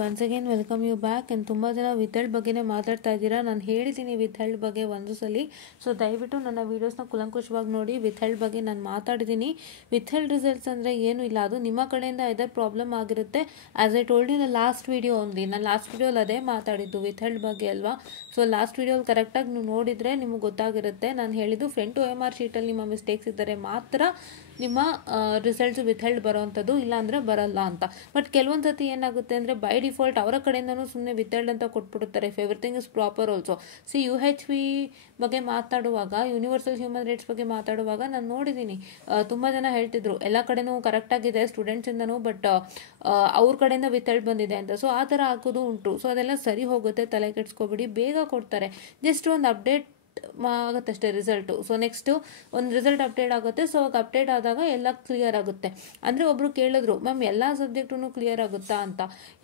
Once again welcome you back. And ತುಂಬ ಜನ ವಿಥಲ್ಡ್ ಬಗ್ಗೆನೇ ಮಾತಾಡ್ತಾ ಇದ್ದೀರಾ. ನಾನು ಹೇಳಿದ್ದೀನಿ ವಿಥಲ್ಡ್ ಬಗ್ಗೆ ಒಂದು ಸಲ. ಸೊ ದಯವಿಟ್ಟು ನನ್ನ ವೀಡಿಯೋಸ್ನ ಕುಲಂಕುಷವಾಗಿ ನೋಡಿ. ವಿಥಲ್ಡ್ ಬಗ್ಗೆ ನಾನು ಮಾತಾಡಿದ್ದೀನಿ. ವಿಥಲ್ಡ್ ರಿಸಲ್ಟ್ಸ್ ಅಂದರೆ ಏನೂ ಇಲ್ಲ, ಅದು ನಿಮ್ಮ ಕಡೆಯಿಂದ ಇದರ ಪ್ರಾಬ್ಲಮ್ ಆಗಿರುತ್ತೆ. As I told you the last video only. ನಾನು ಲಾಸ್ಟ್ ವೀಡಿಯೋಲಿ ಅದೇ ಮಾತಾಡಿದ್ದು ವಿಥಲ್ಡ್ ಬಗ್ಗೆ ಅಲ್ವಾ. ಸೊ ಲಾಸ್ಟ್ ವೀಡಿಯೋಲಿ ಕರೆಕ್ಟಾಗಿ ನೀವು ನೋಡಿದರೆ ನಿಮಗೆ ಗೊತ್ತಾಗಿರುತ್ತೆ. ನಾನು ಹೇಳಿದ್ದು ಫ್ರಂಟ್ OMR ಶೀಟಲ್ಲಿ ನಿಮ್ಮ ಮಿಸ್ಟೇಕ್ಸ್ ಇದ್ದರೆ ಮಾತ್ರ ನಿಮ್ಮ ರಿಸಲ್ಟ್ಸು ವಿಥಲ್ಡ್ ಬರೋವಂಥದ್ದು, ಇಲ್ಲಾಂದರೆ ಬರಲ್ಲ ಅಂತ. ಬಟ್ ಕೆಲವೊಂದು ಸತಿ ಏನಾಗುತ್ತೆ ಅಂದರೆ ಬೈ ಡಿಫಾಲ್ಟ್ ಅವರ ಕಡೆಯಿಂದನೂ ಸುಮ್ಮನೆ ವಿಥಲ್ಡ್ ಅಂತ ಕೊಟ್ಬಿಡುತ್ತಾರೆ. If everything is proper also. UHV ಬಗ್ಗೆ ಮಾತಾಡುವಾಗ, ಯೂನಿವರ್ಸಲ್ ಹ್ಯೂಮನ್ ರೈಟ್ಸ್ ಬಗ್ಗೆ ಮಾತಾಡುವಾಗ ನಾನು ನೋಡಿದ್ದೀನಿ ತುಂಬ ಜನ ಹೇಳ್ತಿದ್ರು ಎಲ್ಲ ಕಡೆನೂ ಕರೆಕ್ಟಾಗಿದೆ ಸ್ಟೂಡೆಂಟ್ಸಿಂದನೂ, ಬಟ್ ಅವ್ರ ಕಡೆಯಿಂದ ವಿಥಲ್ಡ್ ಬಂದಿದೆ ಅಂತ. ಸೊ ಆ ಥರ ಹಾಕೋದು ಉಂಟು. ಸೊ ಅದೆಲ್ಲ ಸರಿ ಹೋಗುತ್ತೆ, ತಲೆ ಕೆಡಿಸ್ಕೊಬೇಡಿ. ಬೇಗ ಕೊಡ್ತಾರೆ, ಜಸ್ಟ್ ಒಂದು ಅಪ್ಡೇಟ್ ಆಗುತ್ತಷ್ಟೇ ರಿಸಲ್ಟು. ಸೊ ನೆಕ್ಸ್ಟು ಒಂದು ರಿಸಲ್ಟ್ ಅಪ್ಡೇಟ್ ಆಗುತ್ತೆ. ಸೊ ಅವಾಗ ಅಪ್ಡೇಟ್ ಆದಾಗ ಎಲ್ಲ ಕ್ಲಿಯರ್ ಆಗುತ್ತೆ. ಅಂದರೆ ಒಬ್ಬರು ಕೇಳಿದ್ರು, ಮ್ಯಾಮ್ ಎಲ್ಲ ಸಬ್ಜೆಕ್ಟೂ ಕ್ಲಿಯರ್ ಆಗುತ್ತಾ ಅಂತ.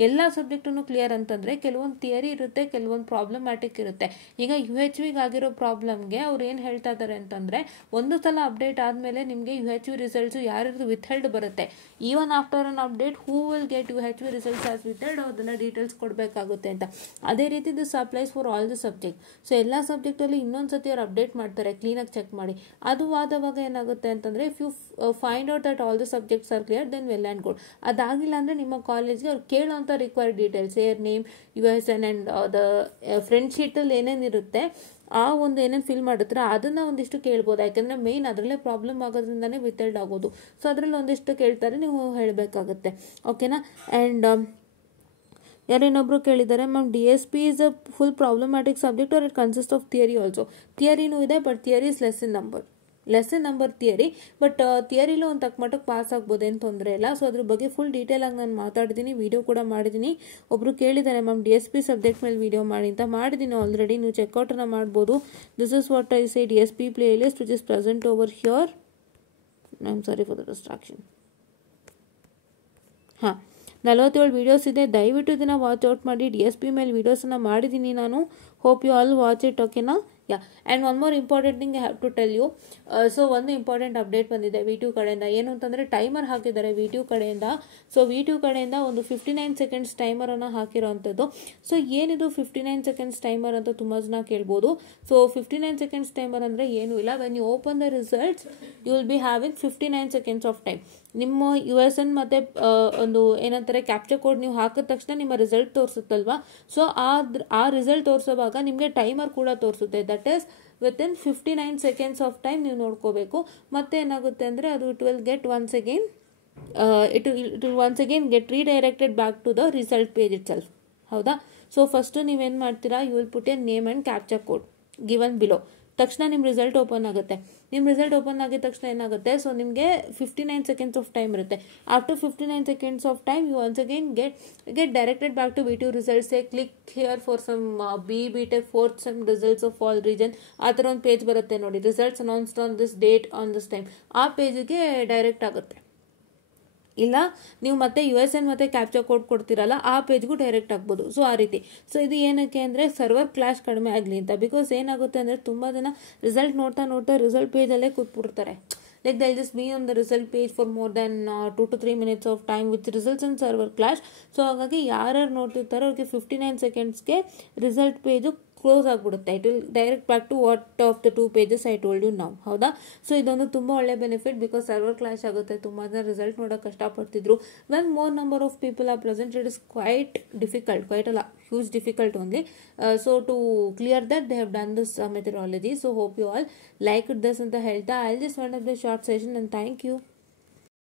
ಎಲ್ಲ ಸಬ್ಜೆಕ್ಟೂ ಕ್ಲಿಯರ್ ಅಂತಂದರೆ ಕೆಲವೊಂದು ಥಿಯರಿ ಇರುತ್ತೆ, ಕೆಲವೊಂದು ಪ್ರಾಬ್ಲಮ್ಯಾಟಿಕ್ ಇರುತ್ತೆ. ಈಗ UHV ಆಗಿರೋ ಪ್ರಾಬ್ಲಮ್ಗೆ ಅವ್ರು ಏನು ಹೇಳ್ತಾ ಇದ್ದಾರೆ ಅಂತಂದರೆ, ಒಂದು ಸಲ ಅಪ್ಡೇಟ್ ಆದಮೇಲೆ ನಿಮಗೆ UHV ರಿಸಲ್ಟ್ಸು ಯಾರ್ದು ವಿಥಲ್ಡ್ ಬರುತ್ತೆ. Even after an update who will get UHV results as withheld, ಅದನ್ನು ಡೀಟೇಲ್ಸ್ ಕೊಡಬೇಕಾಗುತ್ತೆ ಅಂತ. ಅದೇ ರೀತಿ this applies for all the subject. So ಎಲ್ಲ ಸಬ್ಜೆಕ್ಟಲ್ಲಿ ಇನ್ನೊಂದು ಸತಿ ಅವ್ರು ಅಪ್ಡೇಟ್ ಮಾಡ್ತಾರೆ, ಕ್ಲೀನಾಗಿ ಚೆಕ್ ಮಾಡಿ. ಅದು ಆದವಾಗ ಏನಾಗುತ್ತೆ ಅಂತಂದರೆ, if you find out that all the subjects are clear then well and good. ಅದಾಗಿಲ್ಲ ಅಂದರೆ ನಿಮ್ಮ ಕಾಲೇಜ್ಗೆ ಅವ್ರು ಕೇಳೋಂಥ required details, your name, USN and the friend ಶೀಟಲ್ಲಿ ಏನೇನಿರುತ್ತೆ ಆ ಒಂದು ಏನೇನು ಫಿಲ್ ಮಾಡಿದ್ರೆ ಅದನ್ನು ಒಂದಿಷ್ಟು ಕೇಳ್ಬೋದು. ಯಾಕೆಂದರೆ ಮೇಯ್ನ್ ಅದರಲ್ಲೇ ಪ್ರಾಬ್ಲಮ್ ಆಗೋದ್ರಿಂದನೇ ವಿಥಲ್ಡ್ ಆಗೋದು. ಸೊ ಅದರಲ್ಲಿ ಒಂದಿಷ್ಟು ಕೇಳ್ತಾರೆ, ನೀವು ಹೇಳಬೇಕಾಗತ್ತೆ. ಓಕೆನಾ. ಆ್ಯಂಡ್ ಯಾರೇನೊಬ್ರು ಕೇಳಿದ್ದಾರೆ, ma'am DSP is a full problematic subject or it consist of theory also. ಥಿಯರಿನೂ ಇದೆ, but theory is less in number theory. But ಥಿಯರಿಲೂ ಒಂದು ತಕ್ಕ ಮಟ್ಟಕ್ಕೆ ಪಾಸ್ ಆಗ್ಬೋದು, ಏನು ತೊಂದರೆ ಇಲ್ಲ. ಸೊ ಅದ್ರ ಬಗ್ಗೆ ಫುಲ್ ಡೀಟೇಲಾಗಿ ನಾನು ಮಾತಾಡಿದ್ದೀನಿ, ವಿಡಿಯೋ ಕೂಡ ಮಾಡಿದ್ದೀನಿ. ಒಬ್ಬರು ಕೇಳಿದ್ದಾರೆ, ಮ್ಯಾಮ್ DSP ಸಬ್ಜೆಕ್ಟ್ ಮೇಲೆ ವಿಡಿಯೋ ಮಾಡಿ ಅಂತ. ಮಾಡಿದ್ದೀನಿ ಆಲ್ರೆಡಿ, ನೀವು ಚೆಕ್ಔಟನ್ನು ಮಾಡ್ಬೋದು. This is what I say DSP play list which is present over here. I am sorry for the distraction. ಹಾಂ, 47 ವೀಡಿಯೋಸ್ ಇದೆ, ದಯವಿಟ್ಟು ಇದನ್ನು ವಾಚ್ ಔಟ್ ಮಾಡಿ. DSP ಮೇಲೆ ವೀಡಿಯೋಸನ್ನು ಮಾಡಿದ್ದೀನಿ ನಾನು. Hope you all watch it. ಓಕೆನಾ. Yeah, and one more important thing I have to tell you. So ಒಂದು ಇಂಪಾರ್ಟೆಂಟ್ ಅಪ್ಡೇಟ್ ಬಂದಿದೆ V2 ಕಡೆಯಿಂದ. ಏನು ಅಂತಂದರೆ ಟೈಮರ್ ಹಾಕಿದ್ದಾರೆ V2 ಕಡೆಯಿಂದ. ಸೊ V2 ಕಡೆಯಿಂದ ಒಂದು 59 ಸೆಕೆಂಡ್ಸ್ ಟೈಮರನ್ನು ಹಾಕಿರೋವಂಥದ್ದು. ಸೊ ಏನಿದು 59 ಸೆಕೆಂಡ್ಸ್ ಟೈಮರ್ ಅಂತ ತುಂಬ ಜನ ಕೇಳ್ಬೋದು. ಸೊ 59 ಸೆಕೆಂಡ್ಸ್ ಟೈಮರ್ ಅಂದರೆ ಏನೂ ಇಲ್ಲ. When you open the results you will be having 59 seconds of time. ನಿಮ್ಮ USN ಮತ್ತು ಒಂದು ಏನಂತಾರೆ ಕ್ಯಾಪ್ಚರ್ ಕೋಡ್ ನೀವು ಹಾಕಿದ ತಕ್ಷಣ ನಿಮ್ಮ ರಿಸಲ್ಟ್ ತೋರಿಸುತ್ತಲ್ವಾ. ಸೊ ಆ ರಿಸಲ್ಟ್ ತೋರಿಸೋವಾಗ ನಿಮಗೆ ಟೈಮರ್ ಕೂಡ ತೋರಿಸುತ್ತೆ. That is within 59 seconds of time ನೀವು ನೋಡ್ಕೋಬೇಕು. ಮತ್ತೆ ಏನಾಗುತ್ತೆ ಅಂದರೆ ಅದು it will once again get redirected back to the result page itself. ಹೌದಾ. ಸೊ ಫಸ್ಟು ನೀವೇನು ಮಾಡ್ತೀರಾ, you will put a name and captcha code given below. ತಕ್ಷಣ ನಿಮ್ಮ ರಿಸಲ್ಟ್ ಓಪನ್ ಆಗುತ್ತೆ. ನಿಮ್ಮ ರಿಸಲ್ಟ್ ಓಪನ್ ಆಗಿದ ತಕ್ಷಣ ಏನಾಗುತ್ತೆ, ಸೊ ನಿಮಗೆ 59 ಸೆಕೆಂಡ್ಸ್ ಆಫ್ ಟೈಮ್ ಇರುತ್ತೆ. After 59 seconds of time you once again get directed back to V2 results. Click here for some BTech fourth sem results of all region. ಆ ಥರ ಒಂದು ಪೇಜ್ ಬರುತ್ತೆ ನೋಡಿ, results announced on this date on this time. ಆ ಪೇಜಿಗೆ direct ಆಗುತ್ತೆ. ಇಲ್ಲ ನೀವು ಮತ್ತೆ USN ಮತ್ತು ಕ್ಯಾಪ್ಚರ್ ಕೋಡ್ ಕೊಡ್ತೀರಲ್ಲ, ಆ ಪೇಜ್ಗೂ ಡೈರೆಕ್ಟ್ ಆಗ್ಬೋದು. ಸೊ ಆ ರೀತಿ. ಸೊ ಇದು ಏನಕ್ಕೆ ಅಂದರೆ ಸರ್ವರ್ ಕ್ಲಾಶ್ ಕಡಿಮೆ ಆಗಲಿ ಅಂತ. ಬಿಕಾಸ್ ಏನಾಗುತ್ತೆ ಅಂದರೆ ತುಂಬ ಜನ ರಿಸಲ್ಟ್ ನೋಡ್ತಾ result ಪೇಜಲ್ಲೇ ಕೂತ್ಬಿಡ್ತಾರೆ. Like they'll just be on the result page for more than 2 to 3 minutes of time, which results in server clash. So ಹಾಗಾಗಿ ಯಾರು ನೋಡ್ತಿರ್ತಾರೋ ಅವ್ರಿಗೆ 59 ಸೆಕೆಂಡ್ಸ್ಗೆ ರಿಸಲ್ಟ್ ಪೇಜು ಕ್ಲೋಸ್ ಆಗಿಬಿಡುತ್ತೆ. It will direct back to what of the 2 pages I told you now. ಹೌದಾ. So ಇದೊಂದು ತುಂಬ ಒಳ್ಳೆ ಬೆನಿಫಿಟ್, ಬಿಕಾಸ್ ಸರ್ವರ್ ಕ್ಲಾಶ್ ಆಗುತ್ತೆ. ತುಂಬ ಜನ ರಿಸಲ್ಟ್ ನೋಡೋಕೆ ಕಷ್ಟಪಡ್ತಿದ್ರು. When more number of people are present it is quite ಅಲ್ಲ, huge difficult only. So to clear that they have done this methodology. So hope you all liked this ಅಂತ ಹೇಳ್ತಾ I'll just wind up the short session and thank you.